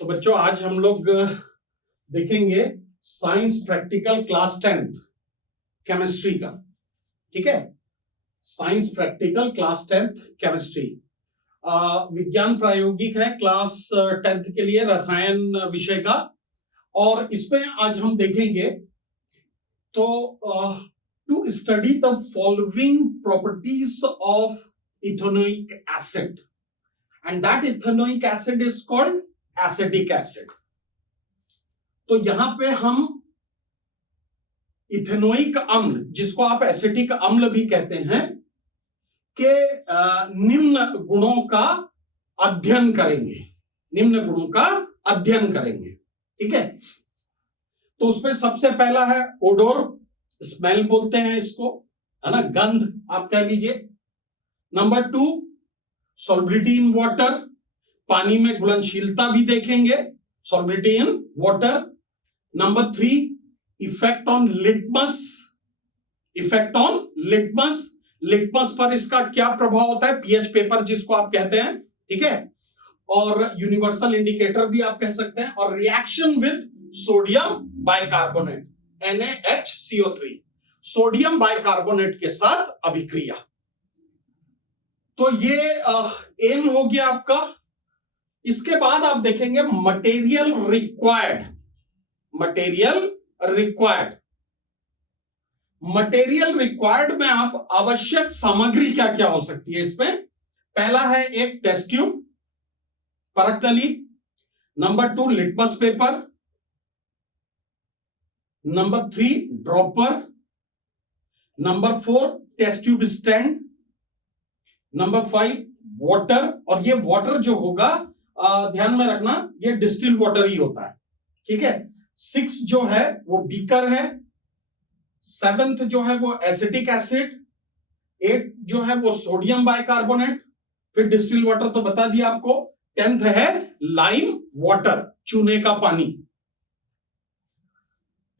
तो बच्चों आज हम लोग देखेंगे science practical class 10th chemistry का। ठीक है, science practical class 10th chemistry विज्ञान प्रायोगिक है क्लास 10th के लिए रसायन विषय का। और इसमें आज हम देखेंगे तो to study the following properties of ethanoic acid and that ethanoic acid is called acetic acid. तो यहां पे हम इथेनोइक अम्ल, जिसको आप एसिटिक अम्ल भी कहते हैं, के निम्न गुणों का अध्ययन करेंगे। निम्न गुणों का अध्ययन करेंगे। ठीक है, तो उसमें सबसे पहला है ओडोर, स्मेल बोलते हैं इसको, है ना, गंध आप कह लीजिए। नंबर 2 सॉल्बिलिटी इन वाटर, पानी में घुलनशीलता भी देखेंगे, solubility in water. Number 3 effect on litmus, effect on litmus, litmus पर इसका क्या प्रभाव होता है, पीएच पेपर जिसको आप कहते हैं। ठीक है, और यूनिवर्सल इंडिकेटर भी आप कह सकते हैं। और reaction with sodium bicarbonate NaHCO3, sodium bicarbonate के साथ अभिक्रिया। तो ये एम हो गया आपका। इसके बाद आप देखेंगे material required, material required. Material required में आप आवश्यक सामग्री क्या क्या हो सकती है इसमें। पहला है एक टेस्ट ट्यूब, परख नली। Number 2 litmus paper. Number 3 dropper. Number 4 test tube stand. Number 5 water, और ये वाटर जो होगा ध्यान में रखना ये डिस्टिल वाटर ही होता है। ठीक है, 6 जो है वो बीकर है। 7th जो है वो एसिटिक एसिड। 8 जो है वो सोडियम बाइकार्बोनेट। फिर डिस्टिल वाटर तो बता दिया आपको। 10th है लाइम वाटर, चूने का पानी।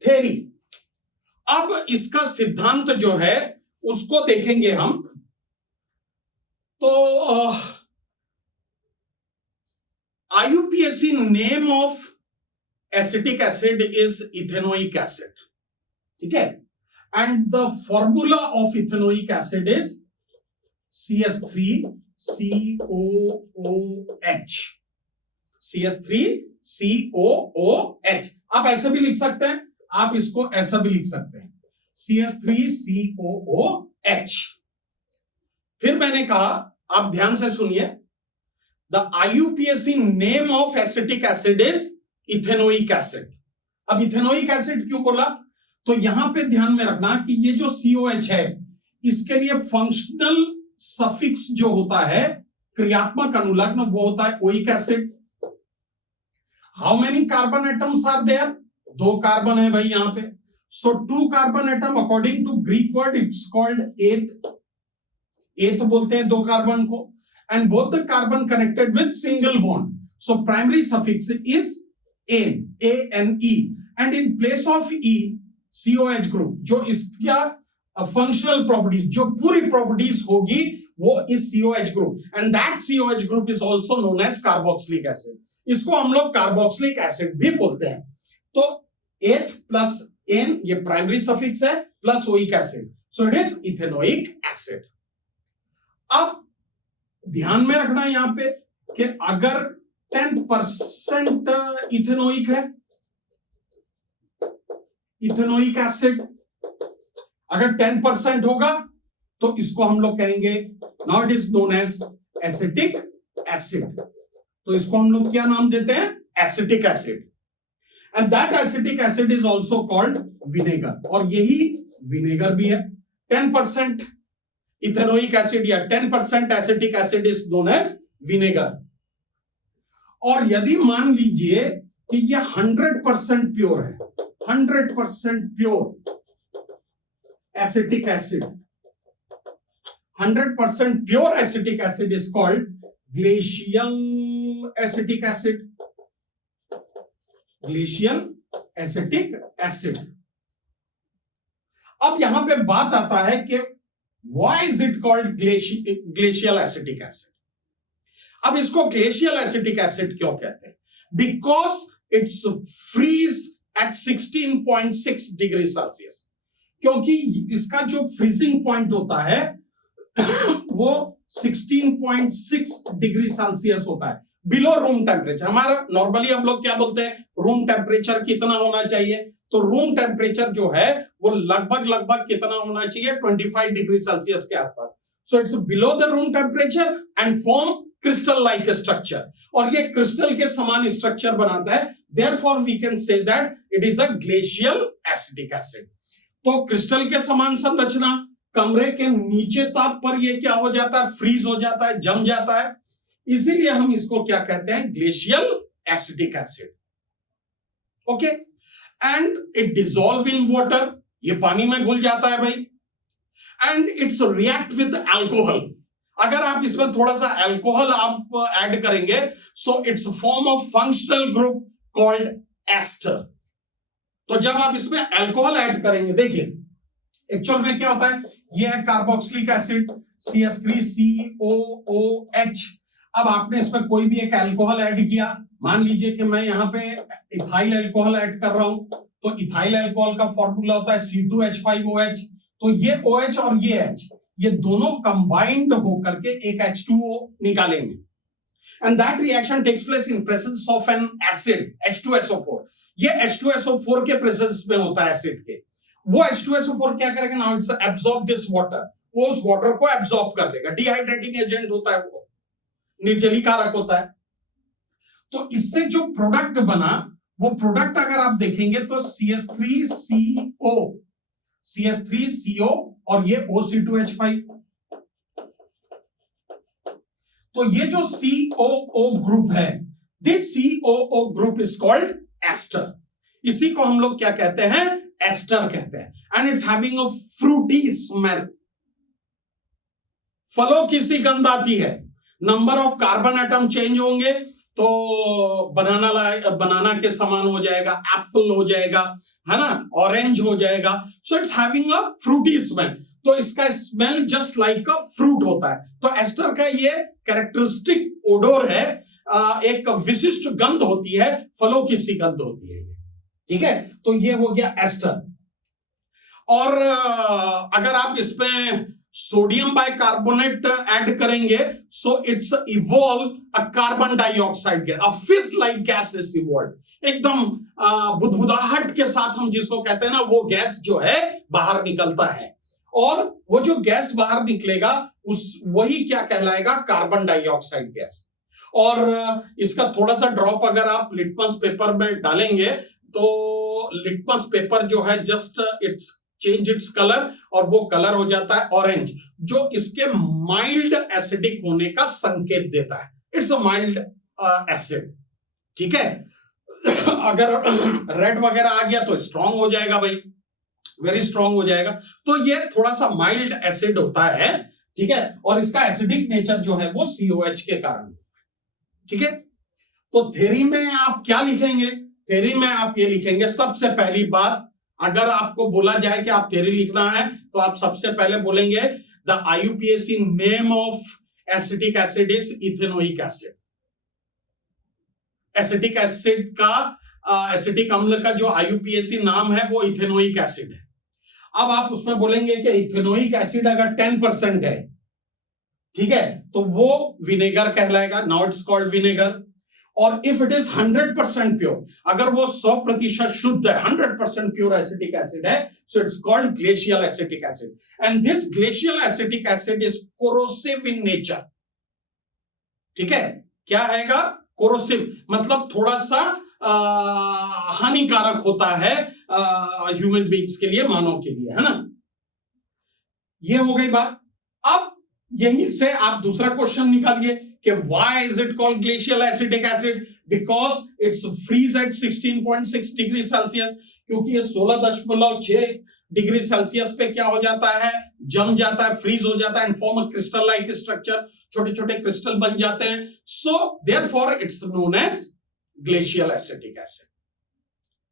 थ्योरी, अब इसका सिद्धांत जो है उसको देखेंगे हम। तो IUPAC name of acetic acid is ethanoic acid. ठीक है, and the formula of ethanoic acid is CH3COOH, CH3COOH। आप ऐसे भी लिख सकते हैं, आप इसको ऐसा भी लिख सकते हैं, CH3COOH। फिर मैंने कहा, आप ध्यान से सुनिए, the IUPAC name of acetic acid is ethanoic acid. अब इथेनोइक एसिड क्यों बोला, तो यहां पे ध्यान में रखना कि ये जो COH है इसके लिए फंक्शनल सफिक्स जो होता है, क्रियात्मक अनुलग्न, वो होता है oic acid. How many carbon atoms are there, 2 carbon है भाई यहां पे। So 2 carbon atom according to Greek word it's called eth, eth बोलते हैं 2 कार्बन को। And both the carbon connected with single bond, so primary suffix is ane, ANE। And in place of E COH group, जो इसका functional properties, जो पूरी properties होगी वो इस COH group, and that COH group is also known as carboxylic acid. इसको हम लोग कार्बोक्सिलिक एसिड भी बोलते हैं। तो एथ प्लस एन ये प्राइमरी सफिक्स है, plus oic acid, so it is ethanoic acid. अब ध्यान में रखना यहां पे कि अगर 10% इथेनोइक है, इथेनोइक एसिड अगर 10% होगा तो इसको हम लोग कहेंगे, now it is known as acetic acid. तो इसको हम लोग क्या नाम देते हैं, acetic acid. And that acetic acid is also called vinegar, और यही विनेगर भी है। 10% इथेनोइक एसिड या 10% acetic acid is known as vinegar. और यदि मान लीजिए कि ये 100% प्योर है, 100% pure acetic acid, 100% pure acetic acid is called glacial acetic acid, glacial acetic acid. अब यहां पे बात आता है कि why is it called glacial acetic acid. अब इसको ग्लेशियल एसिटिक एसिड क्यों कहते हैं, because it's freeze at 16.6 degree Celsius, क्योंकि इसका जो फ्रीजिंग पॉइंट होता है वो 16.6 डिग्री सेल्सियस होता है, बिलो रूम टेम्परेचर। हमारा नॉर्मली हम लोग क्या बोलते हैं, रूम टेम्परेचर कितना होना चाहिए, तो रूम टेम्परेचर जो है वो लगभग कितना होना चाहिए, 25 डिग्री सेल्सियस के आसपास। So it's below the room temperature and form crystal like structure, और ये क्रिस्टल के समान स्ट्रक्चर बनाता है, therefore we can say that it is a glacial acetic acid. तो क्रिस्टल के समान संरचना, कमरे के नीचे ताप पर ये क्या हो जाता है, फ्रीज हो जाता है, जम जाता है, इसीलिए हम इसको क्या कहते हैं, glacial acetic acid. Okay, and it dissolve in water, ये पानी में घुल जाता है भाई, and it's react with alcohol. अगर आप इसमें थोड़ा सा अल्कोहल आप ऐड करेंगे, so it's form of functional group called ester. तो जब आप इसमें अल्कोहल ऐड करेंगे, देखिए एक्चुअल में क्या होता है, ये है कार्बोक्सिलिक एसिड CH3COOH। अब आपने इसमें कोई भी एक अल्कोहल ऐड किया, मान लीजिए कि मैं यहां पे इथाइल अल्कोहल ऐड कर रहा हूं, तो इथाइल अल्कोहल का फॉर्मूला होता है C2H5OH। तो ये OH और ये H, ये दोनों कंबाइंड होकर के एक H2O निकालेंगे, and that reaction takes place in presence of an acid H2SO4। ये H2SO4 के प्रेजेंस में होता है एसिड के। वो H2SO4 क्या करेगा, now it's absorb this water, वो उस वाटर को एब्सॉर्ब कर लेगा, डिहाइड्रेटिंग एजेंट होता है, वो निर्जलीकारक होता है। तो इससे जो प्रोडक्ट बना, वो प्रोडक्ट अगर आप देखेंगे तो CH3CO और ये OC2H5। तो ये जो COO ग्रुप है, this COO group is called ester. इसी को हम लोग क्या कहते हैं, एस्टर कहते हैं, and it's having a Frooti smell. फलों की सी गंध आती है। Number of carbon atom change होंगे तो बनाना के समान हो जाएगा, एप्पल हो जाएगा, है ना, ऑरेंज हो जाएगा। So it's having a Frooti smell, तो इसका smell just like a fruit होता है। तो एस्टर का ये कैरेक्टरिस्टिक ओडोर है, एक विशिष्ट गंध होती है, फलों की सी गंध होती है, ठीक है। तो ये हो गया एस्टर। और अगर आप इसमें सोडियम बाइकार्बोनेट ऐड करेंगे, so it's evolve a carbon dioxide gas, a fish like gas is evolve. एकदम बुदबुदाहट के साथ हम जिसको कहते हैं ना, वो गैस जो है बाहर निकलता है, और वो जो गैस बाहर निकलेगा वही क्या कहलाएगा, कार्बन डाइऑक्साइड गैस। और इसका थोड़ा सा ड्रॉप अगर आप लिटमस पेपर में डालेंगे, तो लिटमस पेपर जो है just it's change its colour, और वो कलर हो जाता है ऑरेंज, जो इसके माइल्ड एसिडिक होने का संकेत देता है। इट्स अ माइल्ड एसिड, ठीक है। अगर रेड वगैरह आ गया तो स्ट्रांग हो जाएगा भाई, वेरी स्ट्रांग हो जाएगा। तो ये थोड़ा सा माइल्ड एसिड होता है, ठीक है, और इसका एसिडिक नेचर जो है वो COH के कारण, ठीक है। तो थ्योरी में आप क्या लिखेंगे, थ्योरी में आप ये लिखेंगे, सबसे पहली बात, अगर आपको बोला जाए कि आप थ्योरी लिखना है, तो आप सबसे पहले बोलेंगे the IUPAC name of acetic acid is ethanoic acid. Acetic acid का एसिटिक अम्ल का जो IUPAC नाम है वो इथेनोइक एसिड है। अब आप उसमें बोलेंगे कि इथेनोइक एसिड अगर 10% है, ठीक है, तो वो विनेगर कहलाएगा, नाउ इट्स कॉल्ड विनेगर। और इफ इट इज 100% प्योर, अगर वो 100% शुद्ध है, 100% प्योर एसिटिक एसिड है, so it's called glacial acetic acid, and this glacial acetic acid is corrosive in nature, ठीक है। क्या हैगा, कोरोसिव, मतलब थोड़ा सा हानिकारक होता है ह्यूमन बीइंग्स के लिए, मानव के लिए, है ना। ये हो गई बात। अब यहीं से आप दूसरा क्वेश्चन निकालिए कि why is it called glacial acetic acid? Because it's freeze at 16.6 degree Celsius, क्योंकि ये 16.6 डिग्री सेल्सियस पे क्या हो जाता है, जम जाता है, फ्रीज हो जाता है, and form a crystal like structure, छोटे छोटे क्रिस्टल बन जाते हैं। So therefore it's known as glacial acetic acid,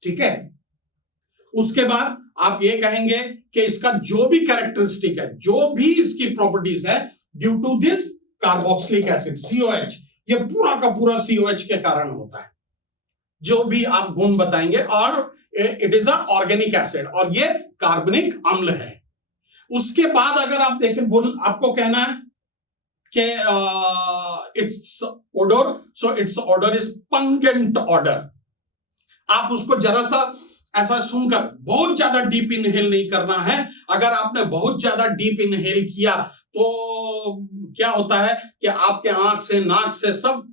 ठीक है। उसके बाद आप ये कहेंगे कि इसका जो भी कैरेक्टरिस्टिक है, जो भी इसकी प्रॉपर्टीज है, due to this carboxylic acid COH, ये पूरा का पूरा COH के कारण होता है, जो भी आप गुण बताएंगे, और it is a organic acid और ये कार्बनिक अम्ल है। उसके बाद अगर आप देखें, आपको कहना है कि it's odour, so it's odour is pungent odour. आप उसको जरा सा ऐसा सुनकर बहुत ज्यादा डीप इनहेल नहीं करना है। अगर आपने बहुत ज्यादा डीप इनहेल किया तो क्या होता है कि आपके आंख से, नाक से सब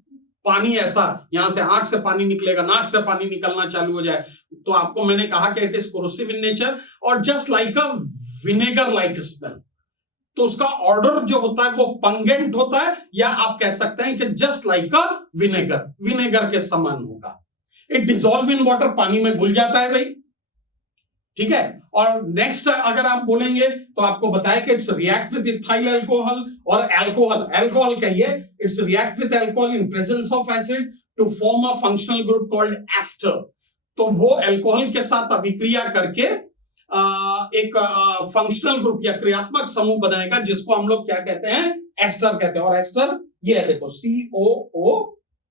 पानी, ऐसा यहां से आंख से पानी निकलेगा, नाक से पानी निकलना चालू हो जाए। तो आपको मैंने कहा कि it is corrosive in nature और just like a vinegar like smell. तो उसका ऑर्डर जो होता है वो पंगेंट होता है, या आप कह सकते हैं कि just like a vinegar, vinegar के समान होगा। इट डिजॉल्व इन वाटर, पानी में घुल जाता है भाई, ठीक है। और नेक्स्ट अगर आप बोलेंगे तो आपको बताया कि it's react with ethyl alcohol और अल्कोहल, अल्कोहल कहिए, it's react with alcohol in presence of acid to form a functional group called ester. तो वो अल्कोहल के साथ अभिक्रिया करके एक फंक्शनल ग्रुप या क्रियात्मक समूह बनाएगा, जिसको हम लोग क्या कहते हैं, एस्टर कहते हैं। और एस्टर ये है, देखो COO,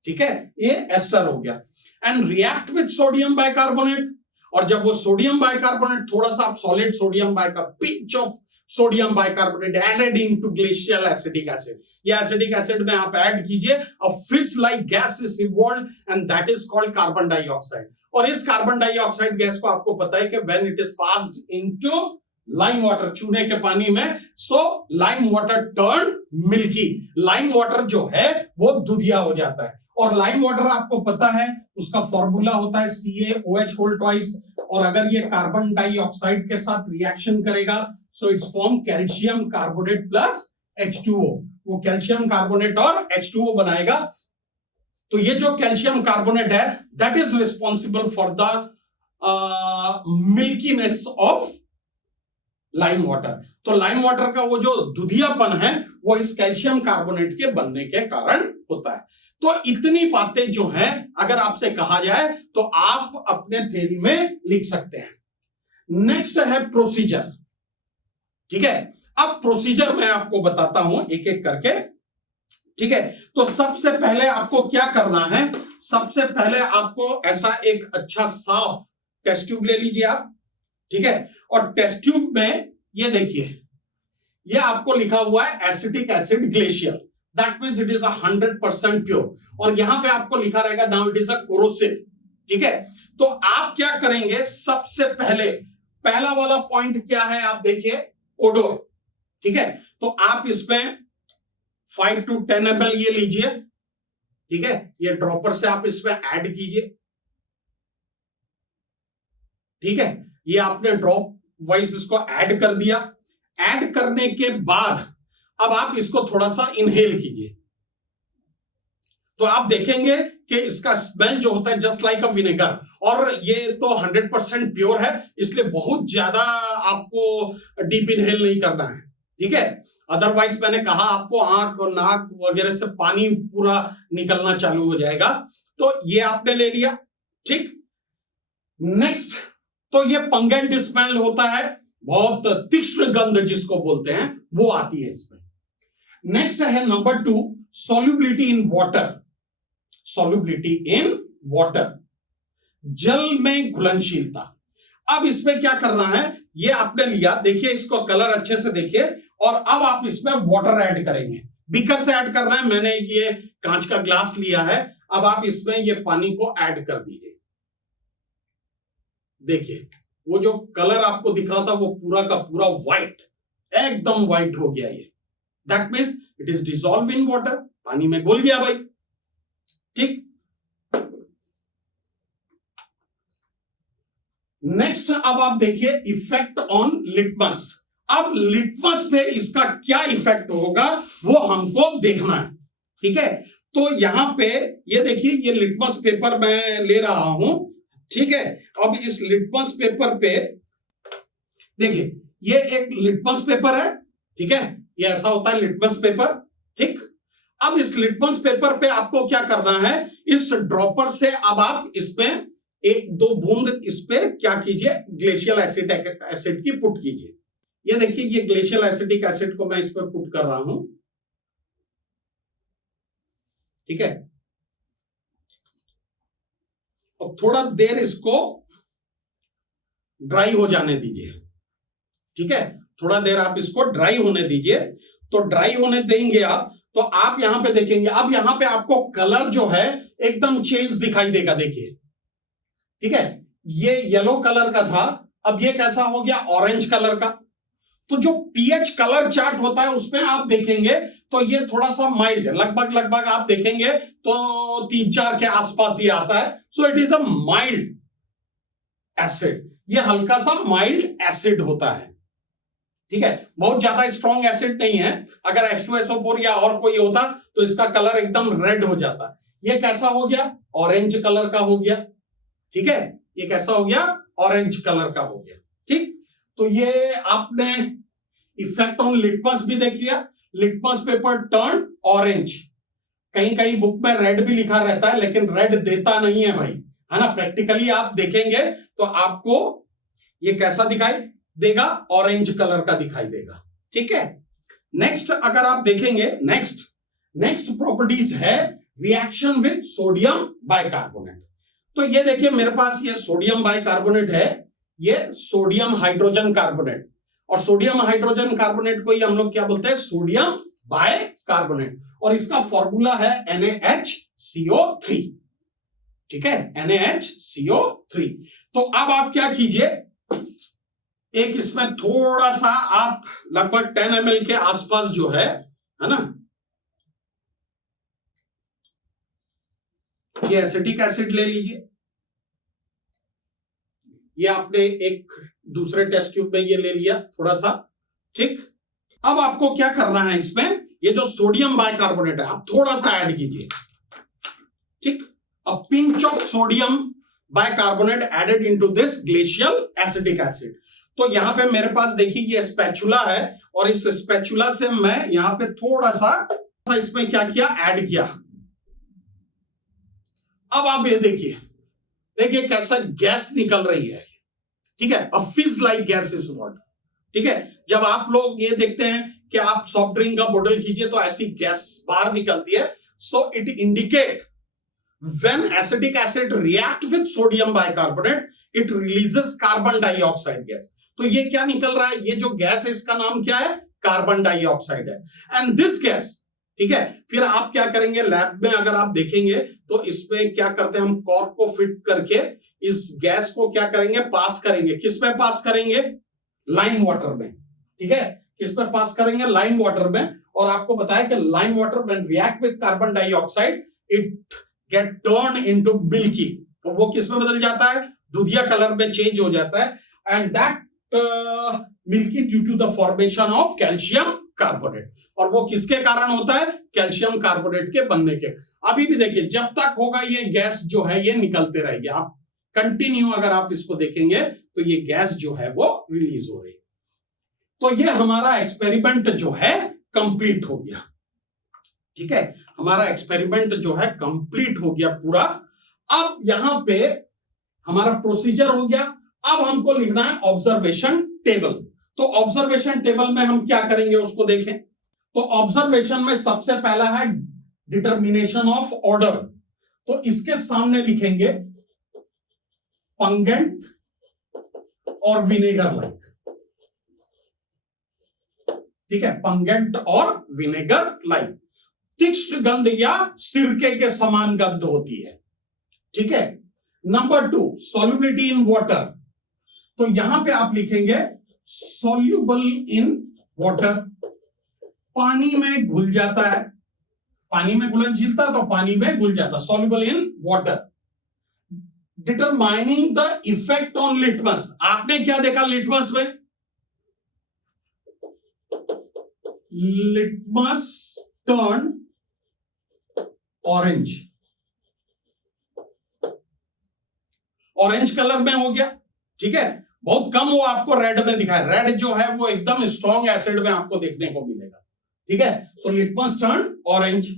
ठीक है, ये एस्टर हो गया। And react with sodium bicarbonate, और जब वो सोडियम बाइकार्बोनेट, थोड़ा सा आप solid sodium bicarbonate, pinch of sodium bicarbonate added into glacial acidic acid, ये एसिडिक एसिड में आप ऐड कीजिए, a fish like gas is evolved and that is called carbon dioxide. और इस कार्बन डाइऑक्साइड गैस को आपको पता है कि when it is passed into lime water, चूने के पानी में, so lime water turn milky, lime water जो है वो दूधिया हो जाता है। और लाइम वाटर आपको पता है उसका फॉर्मूला होता है CaOH होल ट्वाइस, और अगर ये कार्बन डाइऑक्साइड के साथ रिएक्शन करेगा सो it's form calcium carbonate plus H2O, वो कैल्शियम कार्बोनेट और H2O बनाएगा। तो ये जो कैल्शियम कार्बोनेट है that is responsible for the milkiness of lime water. तो लाइम वाटर का वो जो दुधियापन है वो इस कैल्शियम कार्बोनेट के बनने के कारण होता है। तो इतनी बातें जो हैं अगर आपसे कहा जाए तो आप अपने थ्योरी में लिख सकते हैं। नेक्स्ट है प्रोसीजर, ठीक है। अब प्रोसीजर मैं आपको बताता हूं एक एक करके, ठीक है। तो सबसे पहले आपको क्या करना है, सबसे पहले आपको ऐसा एक अच्छा साफ टेस्ट ट्यूब ले लीजिए आप, ठीक है। और टेस्ट ट्यूब में ये देखिए, ये आपको लिखा हुआ है acetic acid glacier, that means it is 100% pure, और यहां पे आपको लिखा रहेगा now it is a corrosive, ठीक है। तो आप क्या करेंगे, सबसे पहले पहला वाला पॉइंट क्या है, आप देखिए ओडोर, ठीक है। तो आप इसमें 5 to 10 ml ये लीजिए, ठीक है, ये ड्रॉपर से आप इसमें ऐड कीजिए, ठीक है। ये आपने ड्रॉप वाइज इसको ऐड कर दिया। ऐड करने के बाद अब आप इसको थोड़ा सा इनहेल कीजिए, तो आप देखेंगे कि इसका स्मेल जो होता है जस्ट लाइक अ विनेगर, और ये तो 100% प्योर है, इसलिए बहुत ज्यादा आपको डीप इनहेल नहीं करना है, ठीक है। अदरवाइज मैंने कहा आपको आंख और नाक वगैरह से पानी पूरा निकलना चालू हो जाएगा। तो ये आपने ले लिया, ठीक। नेक्स्ट, तो ये पंगेंट स्मेल होता है, बहुत तीक्ष्ण गंध जिसको बोलते हैं वो आती है इसमें। नेक्स्ट है number 2, solubility in water, solubility in water, जल में घुलनशीलता। अब इसमें क्या करना है, ये आपने लिया, देखिए इसको कलर अच्छे से देखिए, और अब आप इसमें वाटर ऐड करेंगे, बीकर से ऐड करना है, मैंने ये कांच का ग्लास लिया है। अब आप इसमें ये पानी को ऐड कर दीजिए, देखिए वो जो कलर आपको दिख रहा था वो पूरा का पूरा व्हाइट, एकदम व्हाइट हो गया ये, that means it is dissolve in water, पानी में घुल गया भाई, ठीक। नेक्स्ट अब आप देखिए इफेक्ट ऑन लिटमस। अब लिटमस पे इसका क्या इफेक्ट होगा वो हमको देखना है, ठीक है। तो यहां पे ये देखिए, ये लिटमस पेपर मैं ले रहा हूं, ठीक है। अब इस लिटमस पेपर पे देखिए, ये एक लिटमस पेपर है, ठीक है, ये ऐसा होता है लिटमस पेपर, ठीक। अब इस लिटमस पेपर पे आपको क्या करना है, इस ड्रॉपर से अब आप इसमें 1-2 बूंद इस पे क्या कीजिए, ग्लेशियल एसिड की पुट कीजिए। ये देखिए, ये ग्लेशियल एसिडिक एसिड को मैं इस पर पुट कर रहा हूं, ठीक है। और थोड़ा देर इसको ड्राई हो जाने दीजिए। ठीक है, थोड़ा देर आप इसको ड्राई होने दीजिए। तो ड्राई होने देंगे आप, तो आप यहां पे देखेंगे, अब यहां पे आपको कलर जो है एकदम चेंज दिखाई देगा। देखिए, ठीक है, ये येलो कलर का था, अब ये कैसा हो गया, ऑरेंज कलर का। तो जो पीएच कलर चार्ट होता है उसमें आप देखेंगे तो ये थोड़ा सा माइल्ड है, लगभग लगभग आप देखेंगे तो 3-4 के आसपास ये आता है। So it is a mild acid, ये हल्का सा माइल्ड एसिड होता है। ठीक है, बहुत ज्यादा स्ट्रॉन्ग एसिड नहीं है। अगर H2SO4 या और कोई होता तो इसका कलर एकदम रेड हो जाता। ये कैसा हो गया, ऑरेंज कलर का हो गया। ठीक है, ये कैसा हो गया, ऑरेंज कलर का हो गया। ठीक, तो ये आपने इफेक्ट ऑन लिटमस भी देख लिया। लिटमस पेपर टर्न ऑरेंज, कहीं कहीं बुक में रेड भी लिखा रहता है लेकिन रेड देता नहीं है भाई, है ना। प्रैक्टिकली आप देखेंगे तो आपको ये कैसा दिखाई देगा, ऑरेंज कलर का दिखाई देगा। ठीक है, नेक्स्ट अगर आप देखेंगे, नेक्स्ट प्रॉपर्टीज है रिएक्शन विद सोडियम बाइकार्बोनेट। तो ये देखिए मेरे पास ये सोडियम बाइकार्बोनेट है, ये सोडियम हाइड्रोजन कार्बोनेट, और सोडियम हाइड्रोजन कार्बोनेट को ही हम लोग क्या बोलते हैं, सोडियम बाइकार्बोनेट, और इसका फॉर्मूला है NaHCO3। ठीक है, NaHCO3। तो अब आप क्या कीजिए, एक इसमें थोड़ा सा आप लगभग 10 ml के आसपास जो है ना, ये एसिटिक एसिड ले लीजिए। ये आपने एक दूसरे टेस्ट ट्यूब में ये ले लिया थोड़ा सा। ठीक, अब आपको क्या करना है, इसमें ये जो सोडियम बाइकार्बोनेट है आप थोड़ा सा ऐड कीजिए। ठीक, a pinch of sodium bicarbonate added into this glacial acetic acid. तो यहां पे मेरे पास देखिए ये स्पैचुला है, और इस स्पैचुला से मैं यहां पे थोड़ा सा इसमें क्या किया, ऐड किया। अब आप ये देखिए, देखिए कैसा गैस निकल रही है। ठीक है, अ फिज लाइक गैस इज व्हाट। ठीक है, जब आप लोग ये देखते हैं कि आप सॉफ्ट ड्रिंक का बोतल खींचे तो ऐसी गैस बाहर निकलती है, so it indicate when acetic acid react with sodium bicarbonate it releases carbon dioxide gas. तो ये क्या निकल रहा है, ये जो गैस है इसका नाम क्या है, कार्बन डाइऑक्साइड है। एंड दिस गैस, ठीक है, फिर आप क्या करेंगे, लैब में अगर आप देखेंगे तो इसमें क्या करते हैं, हम कॉर्क को फिट करके इस गैस को क्या करेंगे, पास करेंगे। किस में पास करेंगे, लाइम वाटर में। ठीक है, किस पर पास करेंगे, लाइम वाटर में। और आपको बताया कि lime water when react with carbon dioxide it get turn into milky, तो वो किस में बदल जाता है, दूधिया कलर में चेंज हो जाता है। And that milky due to the formation of calcium carbonate, और वो किसके कारण होता है, कैल्शियम कार्बोनेट के बनने के। अभी भी देखिए जब तक होगा ये गैस जो है ये निकलते रहेगी, आप कंटिन्यू अगर आप इसको देखेंगे तो ये गैस जो है वो रिलीज हो रही है। तो ये हमारा एक्सपेरिमेंट जो है कंप्लीट हो गया। ठीक है, हमारा एक्सपेरिमेंट जो है कंप्लीट हो गया पूरा। अब यहां पे हमारा प्रोसीजर हो गया। अब हमको लिखना है ऑब्जर्वेशन टेबल। तो ऑब्जर्वेशन टेबल में हम क्या करेंगे उसको देखें। तो ऑब्जर्वेशन में सबसे पहला है डिटर्मिनेशन ऑफ ऑर्डर। तो इसके सामने लिखेंगे पंगेंट और विनेगर लाइक। ठीक है, पंगेंट और विनेगर लाइक, तीक्ष्ण गंध या सिरके के समान गंध होती है। ठीक है, नंबर 2 सॉल्युबिलिटी इन वाटर। तो यहां पे आप लिखेंगे सॉल्युबल इन वाटर, पानी में घुल जाता है, पानी में घुलनशीलता तो पानी में घुल जाता, soluble in water. Determining the effect on litmus. आपने क्या देखा लिटमस में, litmus turn orange, orange colour में हो गया। ठीक है, बहुत कम वो आपको रेड में दिखाए, रेड जो है वो एकदम स्ट्रॉन्ग एसिड में आपको देखने को मिलेगा। ठीक है, तो लिटमस टर्न ऑरेंज।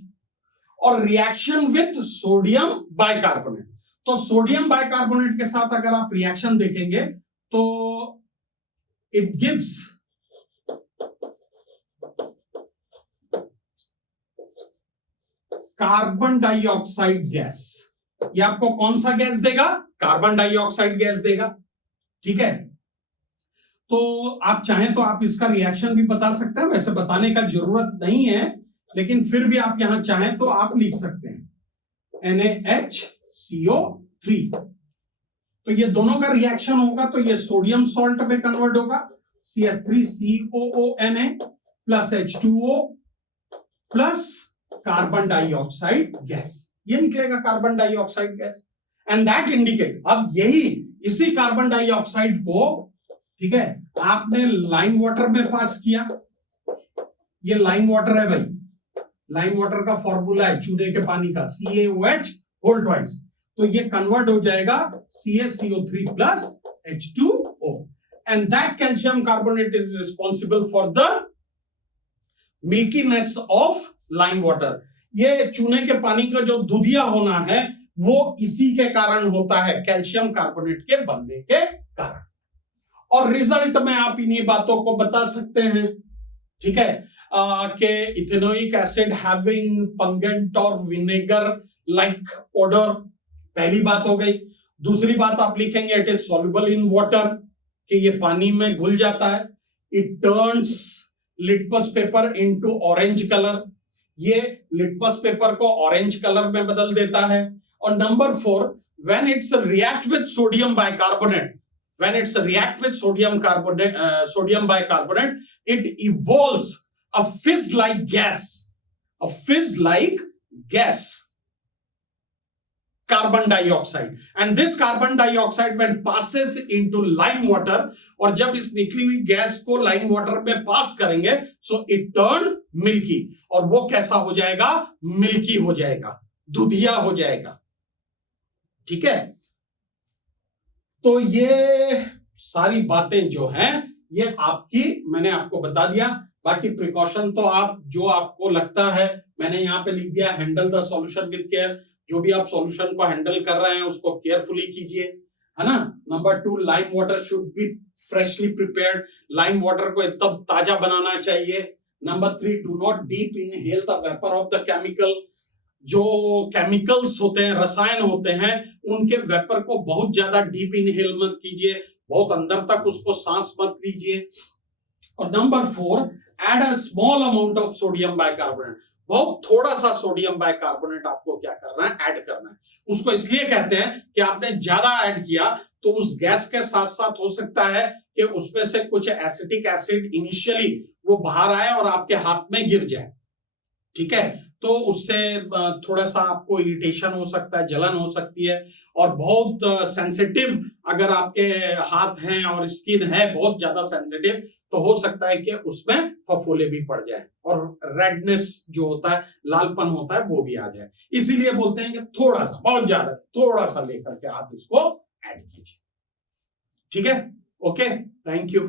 और रिएक्शन विद सोडियम बाइकार्बोनेट, तो सोडियम बाइकार्बोनेट के साथ अगर आप रिएक्शन देखेंगे तो it gives carbon dioxide gas. ये आपको कौन सा गैस देगा? कार्बन डाइऑक्साइड गैस देगा। ठीक है, तो आप चाहें तो आप इसका रिएक्शन भी बता सकते हैं, वैसे बताने का जरूरत नहीं है, लेकिन फिर भी आप यहां चाहें तो आप लिख सकते हैं NaHCO3। तो ये दोनों का रिएक्शन होगा तो ये सोडियम सॉल्ट में कन्वर्ट होगा, CH3COONA plus H2O plus carbon dioxide gas, ये निकलेगा carbon dioxide gas. And that indicate, अब यही इसी कार्बन डाइऑक्साइड को, ठीक है, आपने लाइम वाटर में पास किया, ये लाइम वाटर है भाई, लाइम वाटर का फॉर्मूला है चूने के पानी का CaOH होल ट्वाइस, तो ये कन्वर्ट हो जाएगा CaCO3 plus H2O and that calcium carbonate is responsible for the milkiness of lime water. ये चूने के पानी का जो दूधिया होना है वो इसी के कारण होता है, कैल्शियम कार्बोनेट के बनने के कारण। और रिजल्ट में आप इन्हीं बातों को बता सकते हैं, ठीक है, कि इथेनोइक एसिड हैविंग पंगेंट और विनेगर लाइक ओडर, पहली बात हो गई। दूसरी बात आप लिखेंगे it is soluble in water, कि ये पानी में घुल जाता है। It turns litmus paper into orange colour, ये लिटमस पेपर को ऑरेंज कलर में बदल देता है। और number 4, when it's react with sodium bicarbonate, when it's react with sodium bicarbonate, it evolves a fizz-like gas, carbon dioxide, and this carbon dioxide when passes into lime water, और जब इस निकली हुई गैस को लाइम वाटर में पास करेंगे, so it turn milky, और वो कैसा हो जाएगा? मिल्की हो जाएगा, दूधिया हो जाएगा। ठीक है, तो ये सारी बातें जो हैं ये आपकी, मैंने आपको बता दिया। बाकी प्रिकॉशन तो आप जो आपको लगता है, मैंने यहाँ पे लिख दिया, handle the solution with care. जो भी आप सॉल्यूशन को हैंडल कर रहे हैं उसको केयरफुली कीजिए, है ना। Number 2, lime water should be freshly prepared, lime water को एकदम ताजा बनाना चाहिए। Number 3, do not deep inhale the vapour of the chemical, जो केमिकल्स होते हैं, रसायन होते हैं, उनके वेपर को बहुत ज्यादा डीप इनहेल मत कीजिए, बहुत अंदर तक उसको सांस मत लीजिए। और number 4, add a small amount of sodium bicarbonate, बहुत थोड़ा सा सोडियम बाइकार्बोनेट आपको क्या करना है? ऐड करना है। उसको इसलिए कहते हैं कि आपने ज्यादा ऐड किया तो उस गैस के साथ साथ हो सकता है कि उसमें से कुछ एसिटिक एसिड इनिशियली वो बाहर आए और आपके हाथ में गिर जाए। ठीक है, तो उससे थोड़ा सा आपको इरिटेशन हो सकता है, जलन हो सकती है, और बहुत सेंसिटिव अगर आपके हाथ हैं और स्किन है बहुत ज्यादा सेंसिटिव, तो हो सकता है कि उसमें फफोले भी पड़ जाए और रेडनेस जो होता है, लालपन होता है, वो भी आ जाए। इसीलिए बोलते हैं कि थोड़ा सा, बहुत ज्यादा थोड़ा सा लेकर के आप इसको ऐड कीजिए। ठीक है, ओके, थैंक यू।